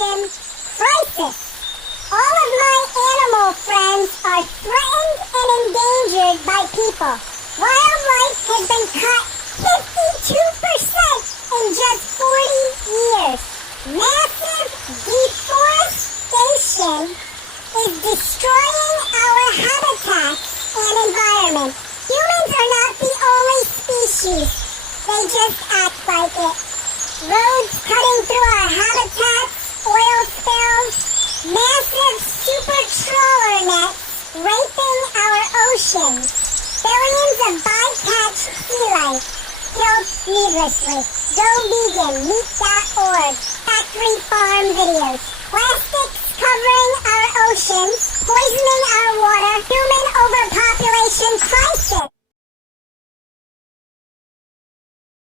ocean crisis. All of my animal friends are threatened and endangered by people. Wildlife has been cut 52% in just 40 years. Massive deforestation is destroying our habitats and environment. Humans are not the only species. They just act like it. Roads cutting through our habitats, oil spills, massive super trawler nets raping our oceans, billions of bycatch sea life killed needlessly. Go vegan, meat.org, factory farm videos, plastics covering our oceans, poisoning our water, human overpopulation crisis.